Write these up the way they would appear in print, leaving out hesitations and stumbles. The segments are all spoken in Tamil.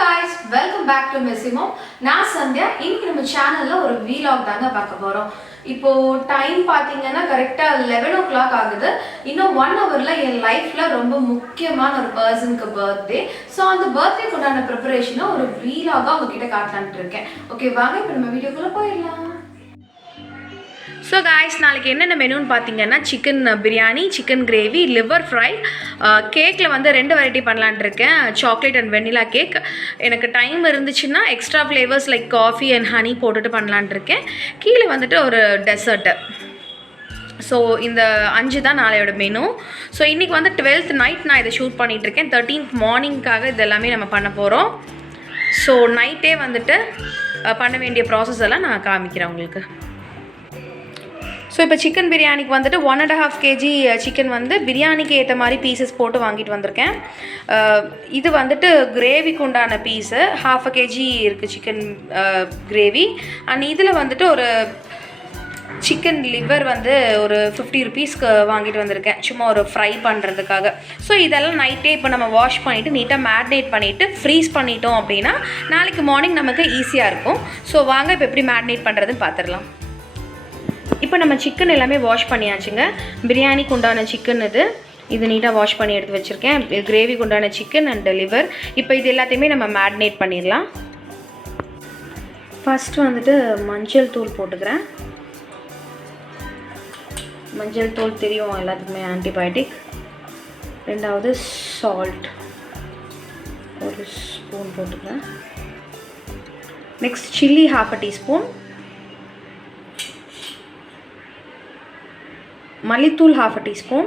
guys, welcome back to Messimo. நான் சந்தியா. இன்னைக்கு நம்ம சேனல்ல ஒரு vlog தாங்க பார்க்க போறோம். இப்போ டைம் பாத்தீங்கன்னா கரெக்ட்டா 11 o'clock ஆகுது. இன்னும் 1 hourல என் லைஃப்ல ரொம்ப முக்கியமான ஒரு பர்சனுக்கு பர்த்டே. சோ அந்த பர்த்டேக்கு உண்டான ப்ரிப்பரேஷனை ஒரு vlog-ஆ உங்ககிட்ட காட்டலாம்னு இருக்கேன். ஓகே வாங்க இப்போ நம்ம வீடியோக்குள்ள போயிடலாம். ஸோ காய்ஸ் நாளைக்கு என்னென்ன மெனுன்னு பார்த்தீங்கன்னா chicken biryani, chicken gravy, liver fry, கேக்கில் வந்து 2 வெரைட்டி பண்ணலான் இருக்கேன், சாக்லேட் அண்ட் வெண்ணிலா கேக். எனக்கு டைம் இருந்துச்சுன்னா extra flavours like coffee and honey போட்டுட்டு பண்ணலான் இருக்கேன். கீழே வந்துட்டு ஒரு டெசர்ட்டு. ஸோ இந்த 5 தான் நாளையோட மெனு. ஸோ இன்றைக்கி வந்து 12th நைட் நான் இதை ஷூட் பண்ணிகிட்ருக்கேன். 13th மார்னிங்காக இது எல்லாமே நம்ம பண்ண போகிறோம். ஸோ நைட்டே வந்துட்டு பண்ண வேண்டிய ப்ராசஸ் எல்லாம் நான் காமிக்கிறேன் உங்களுக்கு. ஸோ இப்போ சிக்கன் பிரியாணிக்கு வந்துட்டு 1.5 kg சிக்கன் வந்து பிரியாணிக்கு ஏற்ற மாதிரி பீசஸ் போட்டு வாங்கிட்டு வந்திருக்கேன். இது வந்துட்டு கிரேவிக்கு உண்டான பீஸு 1/2 kg இருக்குது சிக்கன் கிரேவி. அண்ட் இதில் வந்துட்டு ஒரு சிக்கன் லிவர் வந்து ஒரு 50 rupeesக்கு வாங்கிட்டு வந்திருக்கேன், சும்மா ஒரு ஃப்ரை பண்ணுறதுக்காக. ஸோ இதெல்லாம் நைட்டே இப்போ நம்ம வாஷ் பண்ணிவிட்டு நீட்டாக மேரினேட் பண்ணிவிட்டு ஃப்ரீஸ் பண்ணிட்டோம் அப்படின்னா நாளைக்கு மார்னிங் நமக்கு ஈஸியாக இருக்கும். ஸோ வாங்க இப்போ எப்படி மேரினேட் பண்ணுறதுன்னு பார்த்துடலாம். இப்போ நம்ம சிக்கன் எல்லாமே வாஷ் பண்ணியாச்சுங்க. பிரியாணிக்கு உண்டான சிக்கன் இது நீட்டாக வாஷ் பண்ணி எடுத்து வச்சுருக்கேன். கிரேவிக்கு உண்டான சிக்கன் அண்ட் லிவர். இப்போ இது எல்லாத்தையுமே நம்ம மேரினேட் பண்ணிடலாம். ஃபஸ்ட்டு வந்துட்டு மஞ்சள் தூள் போட்டுக்கிறேன். மஞ்சள் தூள் தெரியும் எல்லாத்துக்குமே ஆன்டிபயோட்டிக். ரெண்டாவது சால்ட் ஒரு ஸ்பூன் போட்டுக்கிறேன். Next chilli 1/2 teaspoon. மல்லித்தூள் 1/2 teaspoon.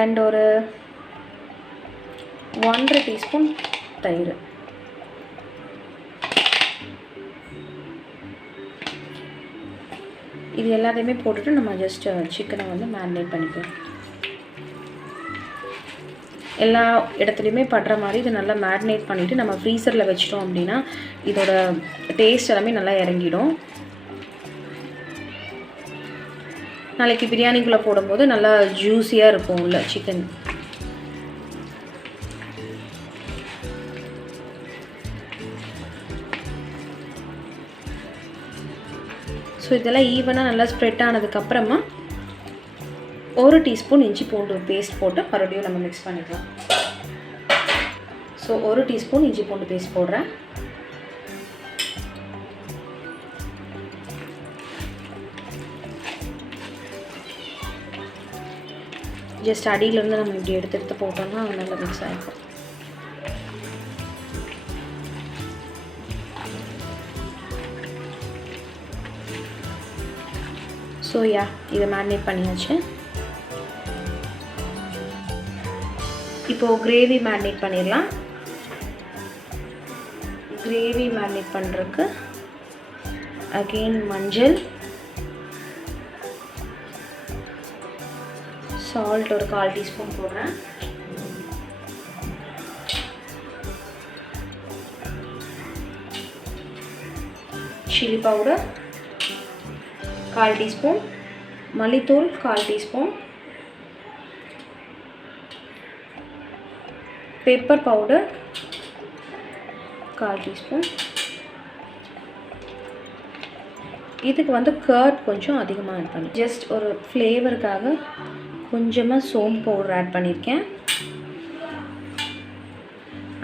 அண்ட் ஒரு 1.5 teaspoon தயிர். இது எல்லாத்தையுமே போட்டுட்டு நம்ம ஜஸ்ட் சிக்கனை வந்து மேரினேட் பண்ணிக்கலாம். எல்லா இடத்துலையுமே படுற மாதிரி இது நல்லா மேரினேட் பண்ணிவிட்டு நம்ம ஃப்ரீசரில் வச்சிட்டோம் அப்படின்னா இதோட டேஸ்ட் எல்லாமே நல்லா இறங்கிடும். நாளைக்கு பிரியாணிக்குள்ளே போடும்போது நல்லா ஜூஸியாக இருக்கும் உள்ள சிக்கன். ஸோ இதெல்லாம் ஈவனாக நல்லா ஸ்ப்ரெட் ஆனதுக்கப்புறமா 1 teaspoon இஞ்சி பூண்டு பேஸ்ட் போட்டு மறுபடியும் நம்ம மிக்ஸ் பண்ணிக்கலாம். ஸோ 1 teaspoon இஞ்சி பூண்டு பேஸ்ட் போடுறேன். ஜஸ்ட் அடியிலேருந்து நம்ம இப்படி எடுத்து போட்டோம்னா நல்லா மிக்ஸ் ஆகிடும். ஸோ இதை மேரினேட் பண்ணியாச்சு. இப்போது கிரேவி மேரினேட் பண்ணிடலாம். கிரேவி மேரினேட் பண்ணுறதுக்கு அகெயின் மஞ்சள், சால்ட் ஒரு 1/4 teaspoon போடுறேன். Chilli powder 1/4 teaspoon. மல்லித்தூள் 1/4 teaspoon. Pepper powder 1/4 teaspoon. இதுக்கு வந்து கர்ட் கொஞ்சம் அதிகமாக ஆட் பண்ணி ஜஸ்ட் ஒரு ஃப்ளேவருக்காக கொஞ்சமாக சோம்பு பவுடர் ஆட் பண்ணியிருக்கேன்.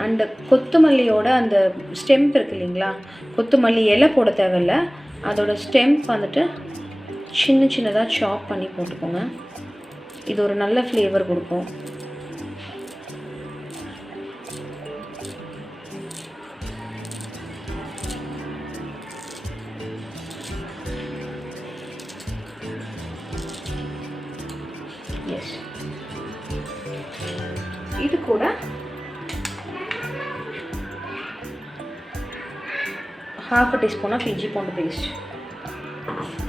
அண்டு கொத்தமல்லியோட அந்த ஸ்டெம்ப் இருக்குது இல்லைங்களா, கொத்தமல்லி இலை போட தேவையில்ல, அதோட ஸ்டெம்ப் வந்துட்டு சின்ன சின்னதாக சாப் பண்ணி போட்டுக்கோங்க. இது ஒரு நல்ல ஃப்ளேவர் கொடுக்கும். எஸ், இது கூட 1/2 teaspoon இஞ்சி பூண்டு பேஸ்ட்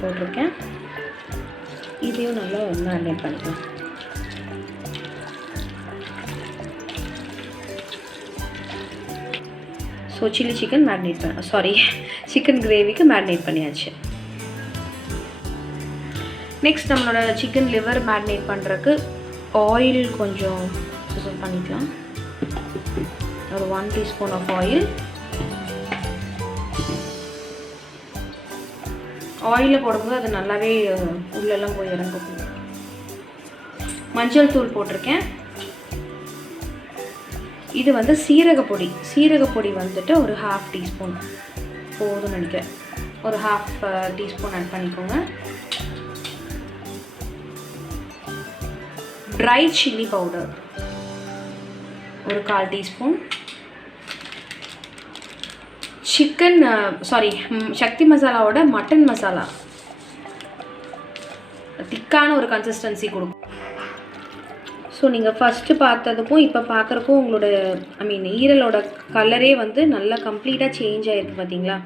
போட்டிருக்கேன். இதையும் நல்லா மேரினேட் பண்ணிக்கலாம். ஸோ சில்லி சிக்கன் சிக்கன் கிரேவிக்கு மேரினேட் பண்ணியாச்சு. நெக்ஸ்ட் நம்மளோட சிக்கன் லிவர் மேரினேட் பண்ணுறதுக்கு ஆயில் கொஞ்சம் ரிசல்ட் பண்ணிக்கலாம். ஒரு 1 டீஸ்பூன் ஆஃப் ஆயில். ஆயிலில் போடும்போது அது நல்லாவே உள்ளெல்லாம் போய் இறங்கும். மஞ்சள் தூள் போட்டிருக்கேன். இது வந்து சீரகப்பொடி. சீரகப்பொடி வந்துட்டு ஒரு 1/2 டீஸ்பூன் போதும்னு நினைக்கிறேன். ஒரு 1/2 டீஸ்பூன் ஆட் பண்ணிக்கோங்க. ட்ரை சில்லி பவுடர் ஒரு 1/4 டீஸ்பூன். சக்தி மசாலாவோட மட்டன் மசாலா திக்கான ஒரு கன்சிஸ்டன்சி கொடுக்கும். ஸோ நீங்கள் ஃபஸ்ட்டு பார்த்ததுக்கும் இப்போ பார்க்குறக்கும் உங்களோட ஈரலோட கலரே வந்து நல்லா கம்ப்ளீட்டாக சேஞ்ச் ஆகிருக்கு. பார்த்தீங்களா,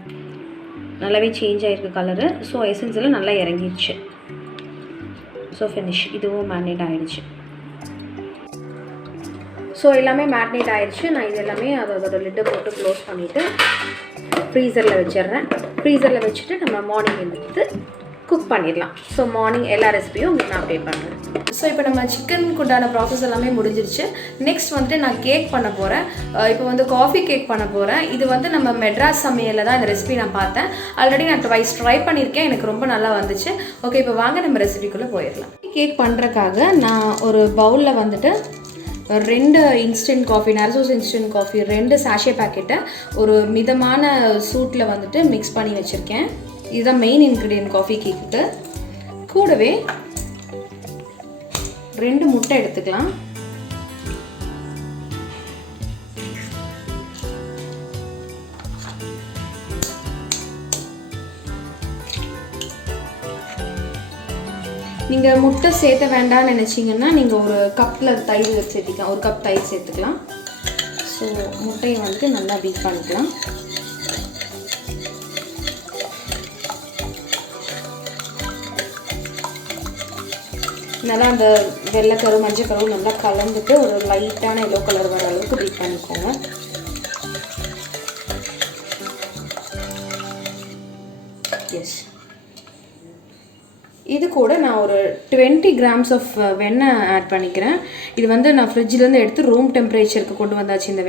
நல்லாவே சேஞ்ச் ஆகிருக்கு கலரு. ஸோ எசன்ஸில் நல்லா இறங்கிடுச்சு. So finish. இதுவும் மேரினேட் ஆகிடுச்சு. ஸோ எல்லாமே மேரினேட் ஆகிடுச்சு. நான் இது எல்லாமே அதோட லிட்டை போட்டு க்ளோஸ் பண்ணிவிட்டு ஃப்ரீசரில் வச்சிடுறேன். ஃப்ரீசரில் வச்சுட்டு நம்ம மார்னிங் எடுத்து குக் பண்ணிடலாம். ஸோ மார்னிங் எல்லா ரெசிபியும் உங்களுக்கு நான் அப்டேட் பண்ணுறேன். ஸோ இப்போ நம்ம சிக்கனுக்கு உண்டான ப்ராசஸ் எல்லாமே முடிஞ்சிருச்சு. நெக்ஸ்ட் வந்துட்டு நான் கேக் பண்ண போகிறேன். இப்போ வந்து காஃபி கேக் பண்ண போகிறேன். இது வந்து நம்ம மெட்ராஸ் சமையலில் தான் இந்த ரெசிபி நான் பார்த்தேன். ஆல்ரெடி நான் ட்வைஸ் ட்ரை பண்ணியிருக்கேன். எனக்கு ரொம்ப நல்லா வந்துச்சு. ஓகே, இப்போ வாங்க நம்ம ரெசிபிக்குள்ளே போயிடலாம். கேக் பண்ணுறதுக்காக நான் ஒரு பவுலில் வந்துட்டு 2 instant coffee, Narasu's instant coffee 2 sachet பேக்கெட்டை ஒரு மிதமான சூட்டில் வந்துட்டு மிக்ஸ் பண்ணி வச்சுருக்கேன். இதுதான் மெயின் இன்க்ரீடியன்ட் காஃபி கேக்குக்கு. கூடவே 2 முட்டை எடுத்துக்கலாம். நீங்கள் முட்டை சேர்த்த வேண்டாம்னு நினச்சிங்கன்னா நீங்கள் ஒரு கப்பில் தயிர் சேர்த்திக்கலாம். 1 கப் தயிர் சேர்த்துக்கலாம். ஸோ முட்டையை வந்துட்டு நல்லா பீட் பண்ணிக்கலாம். நல்லா அந்த வெள்ளைக்கரு மஞ்சள் நல்லா கலந்துட்டு ஒரு லைட்டான எல்லோ கலர் வர அளவுக்கு பீட் பண்ணிக்கோங்க. எஸ், இது கூட நான் ஒரு 20 grams ஆஃப் வெண்ணெய் ஆட் பண்ணிக்கிறேன். இது வந்து நான் ஃப்ரிட்ஜிலேருந்து எடுத்து ரூம் டெம்பரேச்சருக்கு கொண்டு வந்தாச்சு. இந்த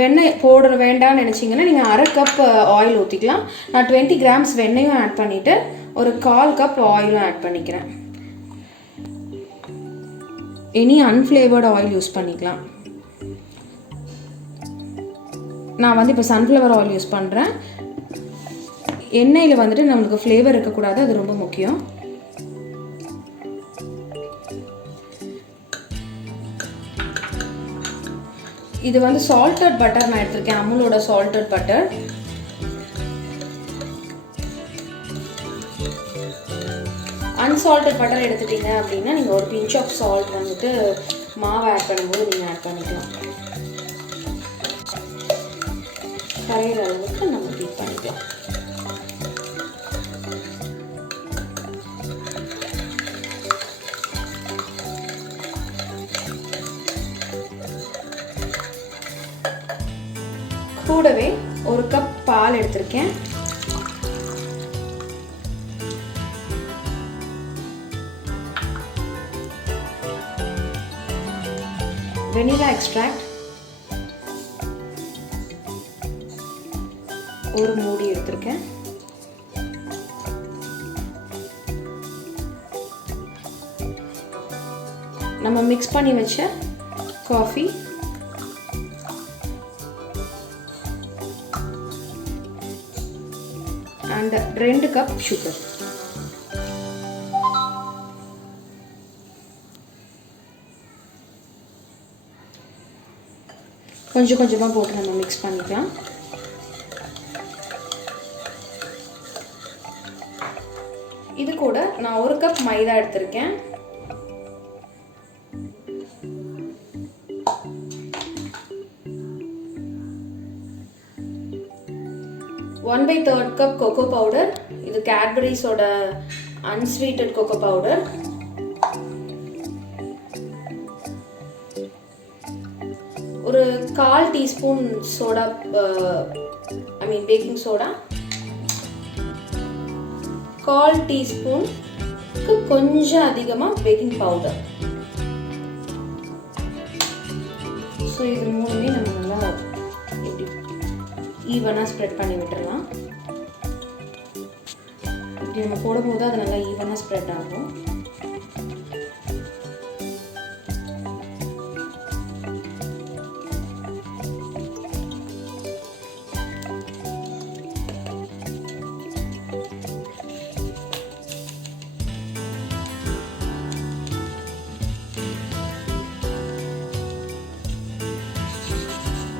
வெண்ணெய் போட வேண்டாம்னு நினச்சிங்கன்னா நீங்கள் 1/2 கப் ஆயில் ஊற்றிக்கலாம். நான் 20 grams வெண்ணெயும் ஆட் பண்ணிவிட்டு ஒரு 1/4 கப் ஆயிலும் ஆட் பண்ணிக்கிறேன். எனி அன்ஃப்ளேவர்டு ஆயில் யூஸ் பண்ணிக்கலாம். நான் வந்து இப்போ சன்ஃப்ளவர் ஆயில் யூஸ் பண்ணுறேன். எண்ணெயில் வந்துட்டு நம்மளுக்கு ஃப்ளேவர் இருக்கக்கூடாது, அது ரொம்ப முக்கியம். இது வந்து சால்டட் பட்டர் நான் எடுத்திருக்கேன். அமுலோட சால்டட் பட்டர். அன்சால்டட் பட்டர் எடுத்துட்டீங்க அப்படின்னா நீங்கள் ஒரு பிஞ்ச் ஆஃப் சால்ட் வந்துட்டு மாவை ஆட் பண்ணும்போது நீங்கள் ஆட் பண்ணிக்கலாம். கரையிற அளவுக்கு நம்ம பீட் பண்ணிக்கலாம். கூடவே 1 கப் பால் எடுத்திருக்கேன். வெனிலா எக்ஸ்ட்ராக்ட் 1 மூடி எடுத்திருக்கேன். நம்ம மிக்ஸ் பண்ணி வச்ச காஃபி அண்ட் 2 கப் சுகர். கொஞ்சம் கொஞ்சமாக போட்டு நம்ம மிக்ஸ் பண்ணிக்கலாம். இது கூட நான் 1 கப் மைதா எடுத்திருக்கேன். One by 3 cup cocoa powder. இது கேட்பரிஸோட அன்ஸ்வீட்டட் கோகோ பவுடர். ஒரு 1/4 டீஸ்பூன் சோடா, பேக்கிங் சோடா. 1/4 டீஸ்பூனுக்கு கொஞ்சம் அதிகமாக பேக்கிங் பவுடர். ஸோ இது மூணுமே நம்ம நல்லா இப்படி ஈவனாக ஸ்ப்ரெட் பண்ணி விட்டுடலாம். இப்படி நம்ம போடும்போது அது நல்லா ஈவனாக ஸ்ப்ரெட் ஆகும்.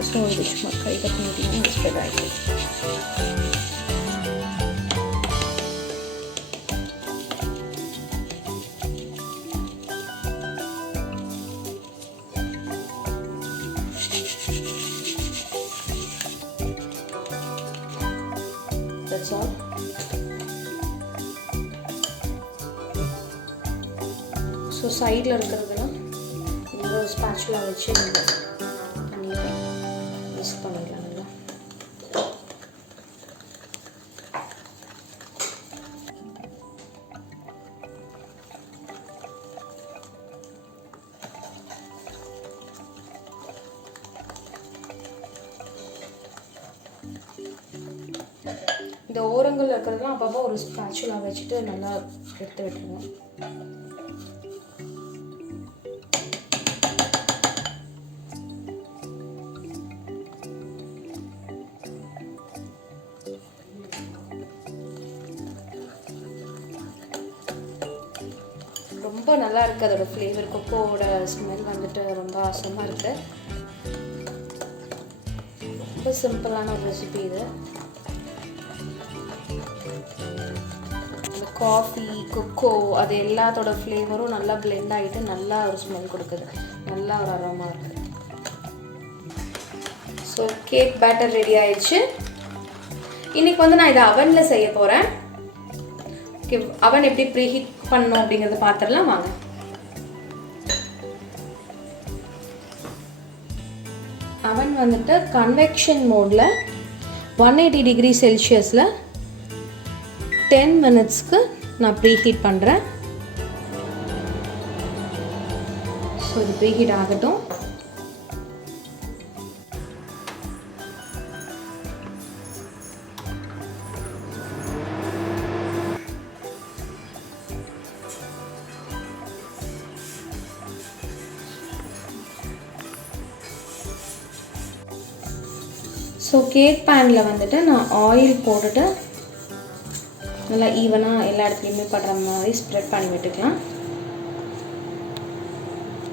ஸோ இது சும்மா கையில் பண்ணிட்டீங்கன்னா ஸ்ப்ரெட் ஆகிடும். That's all. ஸோ சைடில் இருக்கிறதெல்லாம் இந்த ஸ்பேச்சுலா வச்சு பண்ணிட்டு மிக்ஸ் பண்ணிடலாம் நல்லா. இந்த ஓரங்கள் இருக்கிறதுலாம் அப்பப்போ ஒரு ஸ்பேச்சுலா வச்சுட்டு நல்லா எடுத்து விட்டுருவோம். ரொம்ப நல்லா இருக்குது. அதோட ஃப்ளேவர் கொக்கோவோட ஸ்மெல் வந்துட்டு ரொம்ப ஆசமாக இருக்குது. ரொம்ப சிம்பிளான ஒரு ரெசிபி இது. அந்த காஃபி கொக்கோ அது எல்லாத்தோட ஃப்ளேவரும் நல்லா பிளெண்ட் ஆகிட்டு நல்லா ஒரு ஸ்மெல் கொடுக்குது. நல்லா ஒரு அரோமா இருக்குது. ஸோ கேக் பேட்டர் ரெடி ஆயிடுச்சு. இன்றைக்கி வந்து நான் இதை அவனில் செய்ய போகிறேன். ஓகே, அவன் எப்படி ப்ரீஹீட் பண்ணணும் அப்படிங்கிறத பார்த்துடலாம் வாங்க. அவன் வந்துட்டு கன்வெக்ஷன் மோடில் 180 டிகிரி செல்சியஸில் 10 மினிட்ஸ்க்கு நான் ப்ரீஹீட் பண்ணுறேன். ஸோ இது ப்ரீஹீட் ஆகட்டும். ஸோ கேக் பேனில் வந்துட்டு நான் ஆயில் போட்டுட்டு நல்லா ஈவனாக எல்லா இடத்துலையுமே படுற மாதிரி ஸ்ப்ரெட் பண்ணி விட்டுக்கலாம்.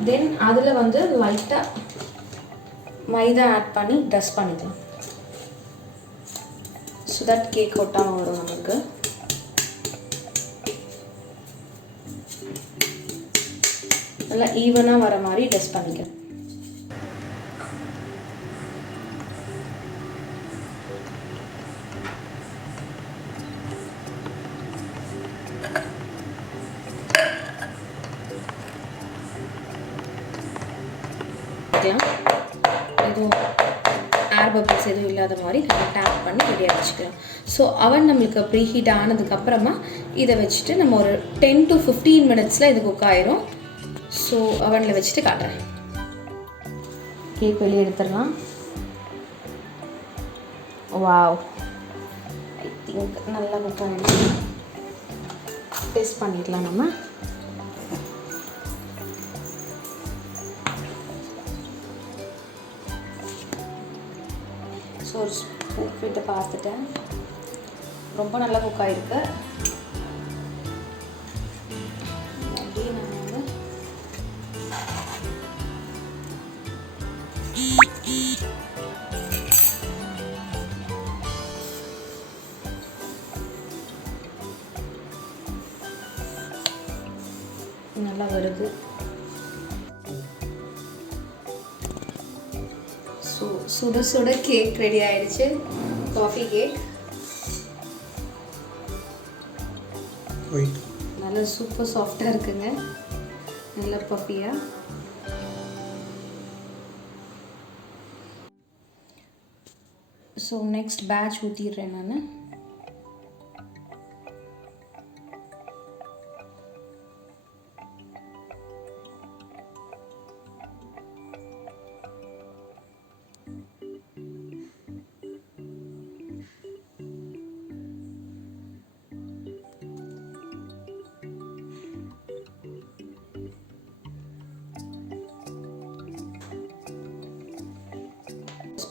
தென் அதில் வந்து லைட்டாக மைதா ஆட் பண்ணி டஸ்ட் பண்ணிக்கலாம். ஸோ தட் கேக் ஒட்டாமல் வரும் நமக்கு. நல்லா ஈவனாக வர மாதிரி டஸ்ட் பண்ணிக்கலாம். எதுவும் ஏர் பபிள்ஸ் எதுவும் இல்லாத மாதிரி நம்ம டேப் பண்ணி ரெடி வச்சுக்கலாம். ஸோ அவன் நம்மளுக்கு ப்ரீ ஹீட் ஆனதுக்கப்புறமா இதை வச்சுட்டு நம்ம ஒரு 10 to 15 மினிட்ஸில் இது குக் ஆயிரும். ஸோ அவனில் வச்சுட்டு காட்டுறேன். கேக் வெளியே எடுத்துடலாம். வாவ், ஐ திங்க் நல்லா குக் ஆகிடுச்சு. டேஸ்ட் பண்ணிடலாம் நம்ம. ஸோ ஒரு ஸ்பூன் விட்டு பார்த்துட்டேன். ரொம்ப நல்லா குக் ஆகிருக்கு. அப்படியே நான் வந்து நல்லா வருது. சுட சுட கேக் ரெடி ஆயிடுச்சு. காஃபி கேக் நல்லா சூப்பர் சாஃப்டாக இருக்குங்க. நல்லா பஃபியாக. ஸோ நெக்ஸ்ட் பேட்ச் ஊற்றிடுறேன் நான்.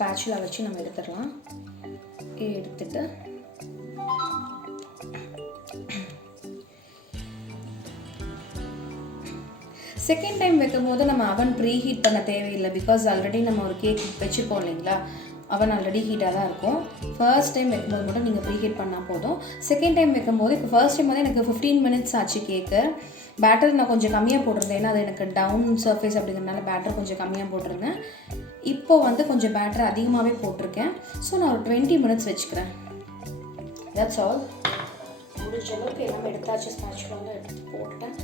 ஸ்பேச்சுலா வச்சு நம்ம எடுத்துடலாம். எடுத்துட்டு செகண்ட் டைம் வைக்கும்போது நம்ம அவன் ப்ரீ ஹீட் பண்ண தேவையில்லை. பிகாஸ் ஆல்ரெடி நம்ம ஒரு கேக் வச்சுருக்கோம் இல்லைங்களா, அவன் ஆல்ரெடி ஹீட்டாக தான் இருக்கும். ஃபர்ஸ்ட் டைம் வைக்கும்போது மட்டும் நீங்கள் ப்ரீ ஹீட் பண்ணால் போதும். செகண்ட் டைம் வைக்கும்போது இப்போ ஃபர்ஸ்ட் டைம் வந்து எனக்கு 15 minutes ஆச்சு கேக்கு. பேட்டர் நான் கொஞ்சம் கம்மியாக போட்டிருந்தேன், ஏன்னா அது எனக்கு டவுன் சர்ஃபேஸ் அப்படிங்கிறதுனால பேட்டர் கொஞ்சம் கம்மியாக போட்டிருந்தேன். இப்போது வந்து கொஞ்சம் பேட்டர் அதிகமாகவே போட்டிருக்கேன். ஸோ நான் ஒரு 20 minutes வச்சுக்கிறேன். That's all. முடிஞ்ச அளவுக்கு எல்லாமே எடுத்தாச்சு. ஸ்பேச்சுலா வந்து எடுத்து போட்டுட்டேன்.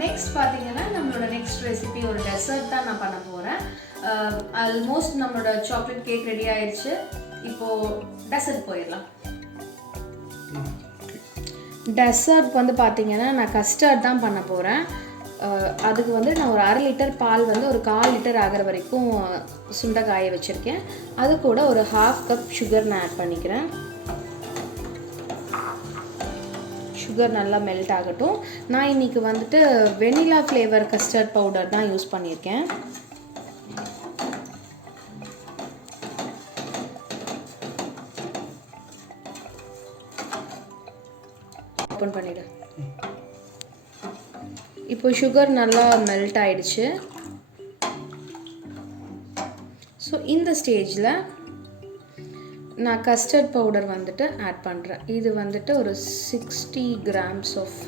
நெக்ஸ்ட் பார்த்தீங்கன்னா நம்மளோட நெக்ஸ்ட் ரெசிபி ஒரு டெசர்ட் தான் நான் பண்ண போகிறேன். ஆல்மோஸ்ட் நம்மளோட சாக்லேட் கேக் ரெடி ஆயிடுச்சு. இப்போது டெசர்ட் போயிடலாம். டெசர்ட் வந்து பார்த்தீங்கன்னா நான் கஸ்டர்ட் தான் பண்ண போகிறேன். அதுக்கு வந்து நான் ஒரு 1/2 லிட்டர் பால் வந்து ஒரு 1/4 லிட்டர் ஆகிற வரைக்கும் சுண்டை காய வச்சுருக்கேன். அது கூட ஒரு 1/2 கப் சுகர் நான் ஆட் பண்ணிக்கிறேன். சுகர் நல்லா மெல்ட் ஆகட்டும். நான் இன்றைக்கி வந்துட்டு வெனிலா ஃப்ளேவர் கஸ்டர்ட் பவுடர் தான் யூஸ் பண்ணியிருக்கேன். ஓப்பன் பண்ணிவிடு. இப்போ சுகர் நல்லா மெல்ட் ஆயிடுச்சு. ஸோ இந்த ஸ்டேஜில் நான் கஸ்டர்ட் பவுடர் வந்துட்டு ஆட் பண்ணுறேன். இது வந்துட்டு ஒரு 60 grams of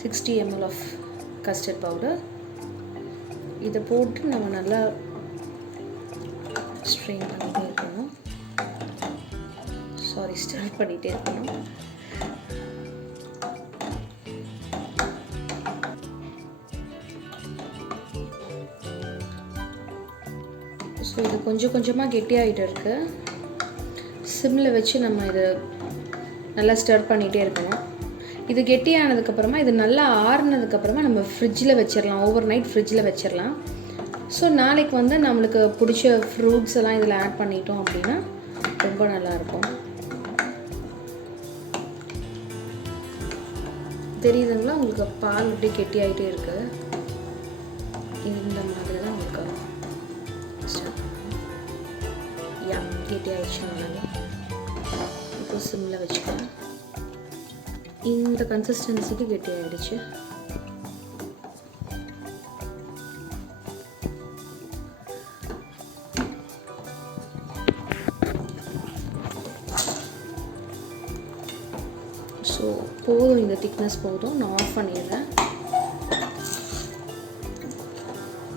60 ml of custard powder. இதை போட்டு நம்ம நல்லா ஸ்ட்ரெயின் பண்ணிகிட்டே இருக்கணும். ஸ்டார்ட் பண்ணிகிட்டே இருக்கணும். ஸோ இது கொஞ்சம் கொஞ்சமாக கெட்டியாகிட்டு இருக்குது. சிம்மில் வச்சு நம்ம இதை நல்லா ஸ்டர் பண்ணிகிட்டே இருக்கணும். இது கெட்டியானதுக்கப்புறமா இது நல்லா ஆறுனதுக்கப்புறமா நம்ம ஃப்ரிட்ஜில் வச்சிடலாம். ஓவர் நைட் ஃப்ரிட்ஜில் வச்சிடலாம். ஸோ நாளைக்கு வந்து நம்மளுக்கு பிடிச்ச ஃப்ரூட்ஸ் எல்லாம் இதில் ஆட் பண்ணிட்டோம் அப்படின்னா ரொம்ப நல்லாயிருக்கும். தெரியுதுங்களா உங்களுக்கு? பால் அப்படியே கெட்டியாகிட்டே இருக்குது. இந்த மாதிரி தான் உங்களுக்கு கெட்டி ஆயிடுச்சு. நல்லா இப்போ சிம்மில் வச்சுக்கலாம். இந்த கன்சிஸ்டன்சிக்கு கெட்டி ஆகிடுச்சு. ஸோ போதும், இந்த திக்னஸ் போதும். நான் ஆஃப் பண்ணிடுறேன்.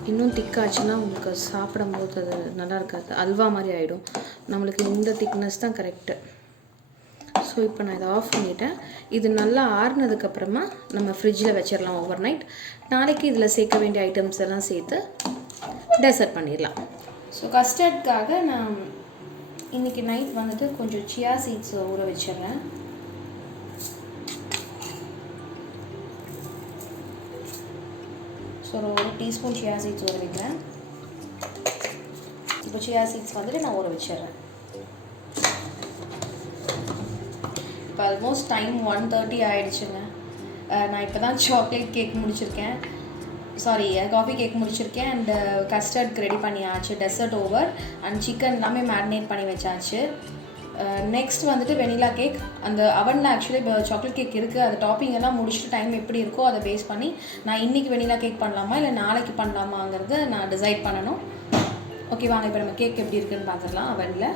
இன்னும் திக்காச்சுன்னா உங்களுக்கு சாப்பிடும்போது அது நல்லா இருக்காது, அல்வா மாதிரி ஆகிடும். நம்மளுக்கு இந்த திக்னஸ் தான் கரெக்டு. ஸோ இப்போ நான் இதை ஆஃப் பண்ணிவிட்டேன். இது நல்லா ஆறுனதுக்கப்புறமா நம்ம ஃப்ரிட்ஜில் வச்சிடலாம் ஓவர் நைட். நாளைக்கு இதில் சேர்க்க வேண்டிய ஐட்டம்ஸ் எல்லாம் சேர்த்து டெசர்ட் பண்ணிடலாம். ஸோ கஸ்டர்ட்காக நான் இன்றைக்கி நைட் வந்துட்டு கொஞ்சம் சியா சீட்ஸ் ஊற வச்சிடுறேன். ஸோ ஒரு டீஸ்பூன் சியா சீட்ஸ் ஊற வைக்கிறேன். இப்போ சியா சீட்ஸ் வந்துட்டு நான் ஊற வச்சிடுறேன். இப்போ ஆல்மோஸ்ட் டைம் 1:30 ஆகிடுச்சுங்க. நான் இப்போ தான் சாக்லேட் கேக் முடிச்சிருக்கேன், காஃபி கேக் முடிச்சிருக்கேன். அண்ட் கஸ்டர்ட்க்கு ரெடி பண்ணியாச்சு. Dessert over. அண்ட் சிக்கன் எல்லாமே மேரினேட் பண்ணி வச்சாச்சு. நெக்ஸ்ட் வந்துட்டு வெனிலா கேக். அந்த அவனில் ஆக்சுவலி இப்போ சாக்லேட் கேக் இருக்குது. அது டாப்பிங் எல்லாம் முடிச்சுட்டு டைம் எப்படி இருக்கோ அதை பேஸ் பண்ணி நான் இன்றைக்கி வெனிலா கேக் பண்ணலாமா இல்லை நாளைக்கு பண்ணலாமாங்கிறத நான் டிசைட் பண்ணணும். ஓகே, வாங்க இப்போ நம்ம கேக் எப்படி இருக்குதுன்னு பார்த்துடலாம் அவனில்.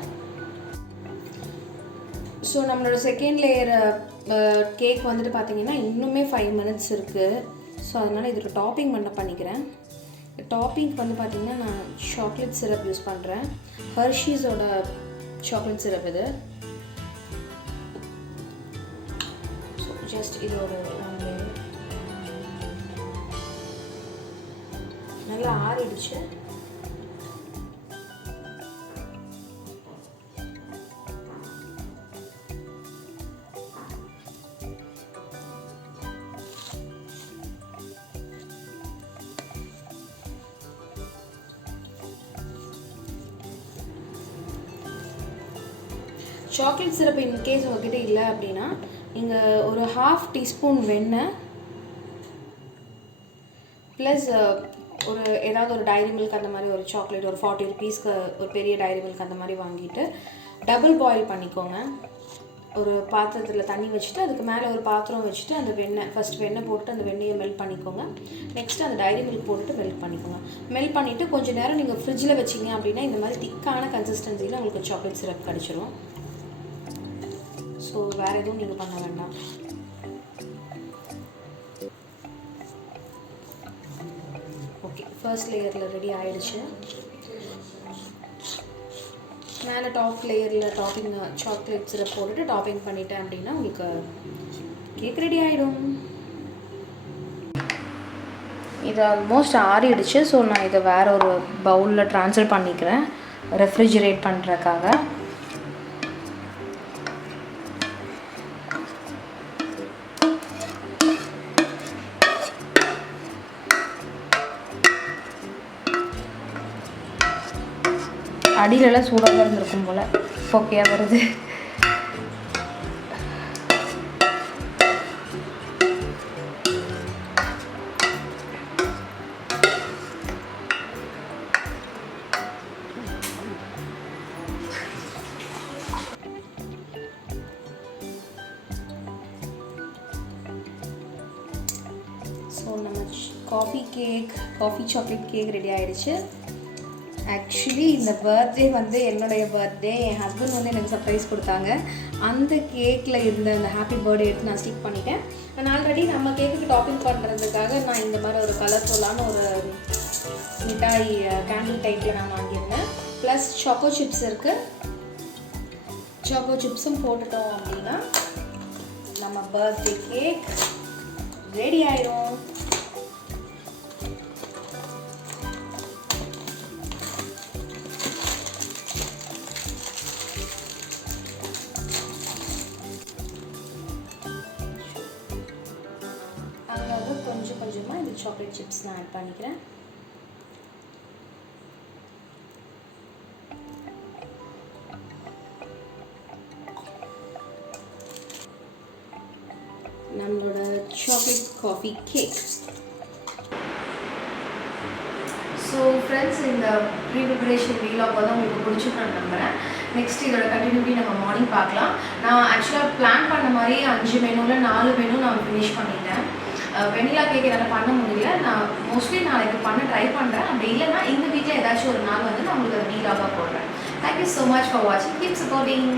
ஸோ நம்மளோட செகண்ட் லேயர் கேக் வந்துட்டு பார்த்திங்கன்னா இன்னுமே 5 minutes இருக்குது. ஸோ அதனால் இது ஒரு டாப்பிங் பண்ணிக்கிறேன். டாப்பிங்க்கு வந்து பார்த்திங்கன்னா நான் சாக்லேட் சிரப் யூஸ் பண்ணுறேன். ஹர்ஷீஸோட சாக்லேட் சிரப் இது. ஸோ ஜஸ்ட் இது ஒரு நல்லா ஆறிடுச்சு. சாக்லேட் சிரப் இன்கேஸ் உங்ககிட்ட இல்லை அப்படின்னா நீங்கள் ஒரு 1/2 டீஸ்பூன் வெண்ணெய் ப்ளஸ் ஒரு ஏதாவது ஒரு டைரி மில்க் அந்த மாதிரி ஒரு சாக்லேட் ஒரு 40 rupeesக்கு ஒரு பெரிய டைரி மில்க் அந்த மாதிரி வாங்கிட்டு டபுள் பாயில் பண்ணிக்கோங்க. ஒரு பாத்திரத்தில் தண்ணி வச்சுட்டு அதுக்கு மேலே ஒரு பாத்திரம் வச்சுட்டு அந்த ஃபஸ்ட் வெண்ணெய் போட்டு அந்த வெண்ணெயை மெல்ட் பண்ணிக்கோங்க. நெக்ஸ்ட்டு அந்த டைரி மில்க் போட்டுட்டு மெல்ட் பண்ணிக்கோங்க. மெல்ட் பண்ணிவிட்டு கொஞ்சம் நேரம் நீங்கள் ஃப்ரிட்ஜில் வச்சிங்க அப்படின்னா இந்த மாதிரி திக்கான கன்சிஸ்டன்சியில் உங்களுக்கு சாக்லேட் சிரப் கிடச்சிரும். ஸோ வேறு எதுவும் நீங்கள் பண்ண வேண்டாம். ஓகே, ஃபர்ஸ்ட் லேயரில் ரெடி ஆகிடுச்சு. மேலே டாப் லேயரில் டாப்பிங் சாக்லேட் சிரப் போட்டுட்டு டாப்பிங் பண்ணிட்டேன் அப்படின்னா உங்களுக்கு கேக் ரெடி ஆகிடும். இது ஆல்மோஸ்ட் ஆறிடுச்சு. ஸோ நான் இதை வேறு ஒரு பவுலில் ட்ரான்ஸ்ஃபர் பண்ணிக்கிறேன் ரெஃப்ரிஜிரேட் பண்ணுறதுக்காக. அடியிலலாம் சூடாக இருந்திருக்கும் போல் ஓகேயாக வருது. ஸோ நம்ம காஃபி சாக்லேட் கேக் ரெடி ஆகிடுச்சு. ஆக்சுவலி இந்த பர்த்டே வந்து என்னுடைய பர்த்டே. என் ஹஸ்பண்ட் வந்து எனக்கு சர்ப்ரைஸ் கொடுத்தாங்க. அந்த கேக்கில் இருந்த அந்த ஹாப்பி பர்த்டே எடுத்து நான் ஸ்டிக் பண்ணிட்டேன். நான் ஆல்ரெடி நம்ம கேக்குக்கு டாப்பிங் பண்ணுறதுக்காக நான் இந்த மாதிரி ஒரு கலர்ஃபுல்லான ஒரு மிட்டாய் கேண்டில் டைப்பில் நான் வாங்கியிருந்தேன். ப்ளஸ் சாக்கோ சிப்ஸ் இருக்குது. சாக்கோ சிப்ஸும் போட்டுட்டோம் அப்படின்னா நம்ம பர்த்டே கேக் ரெடி ஆயிடும். கொஞ்சம் கொஞ்சமாக இந்த சாக்லேட் சிப்ஸ் நான் ஆட் பண்ணிக்கிறேன். நம்மளோட chocolate coffee cake. So friends, இந்த ப்ரீ ப்ரிப்பரேஷன் வீலாக் வந்து உங்களுக்கு பிடிச்சிருக்கு நான் நம்புகிறேன். நெக்ஸ்ட் இதோட கண்டினியூட்டி நம்ம மார்னிங் பார்க்கலாம். நான் ஆக்சுவலாக பிளான் பண்ண மாதிரி 5 மெனுவில் 4 மெனு நான் ஃபினிஷ் பண்ணிட்டேன். வெனிலா கேக் என்னால் பண்ண முடியல. நான் மோஸ்ட்லி நாளைக்கு பண்ண ட்ரை பண்ணுறேன். அப்படி இல்லைன்னா இந்த வீட்டில் ஏதாச்சும் ஒரு நாள் வந்து நான் உங்களுக்கு அதை வீலாகாக போடுறேன். தேங்க்யூ ஸோ மச் ஃபார் வாட்சிங். Keep supporting.